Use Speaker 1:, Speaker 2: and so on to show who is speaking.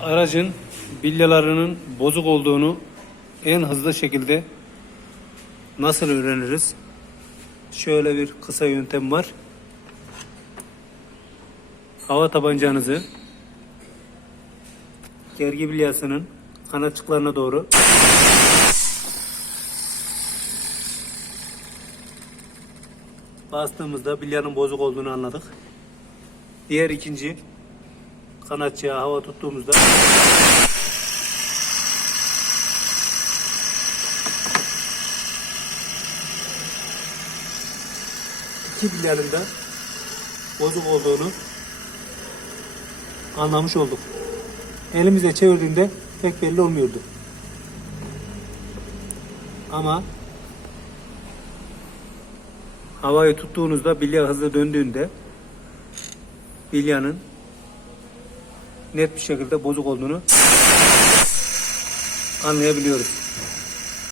Speaker 1: aracın bilyalarının bozuk olduğunu en hızlı şekilde nasıl öğreniriz? Şöyle bir kısa yöntem var. Hava tabancanızı gergi bilyasının kanatçıklarına doğru bastığımızda bilyanın bozuk olduğunu anladık. Diğer ikinci kanatçıya hava tuttuğumuzda iki da bozuk olduğunu anlamış olduk. Elimize çevirdiğinde pek belli olmuyordu. Ama havayı tuttuğunuzda bilya hızlı döndüğünde bilyanın net bir şekilde bozuk olduğunu anlayabiliyoruz.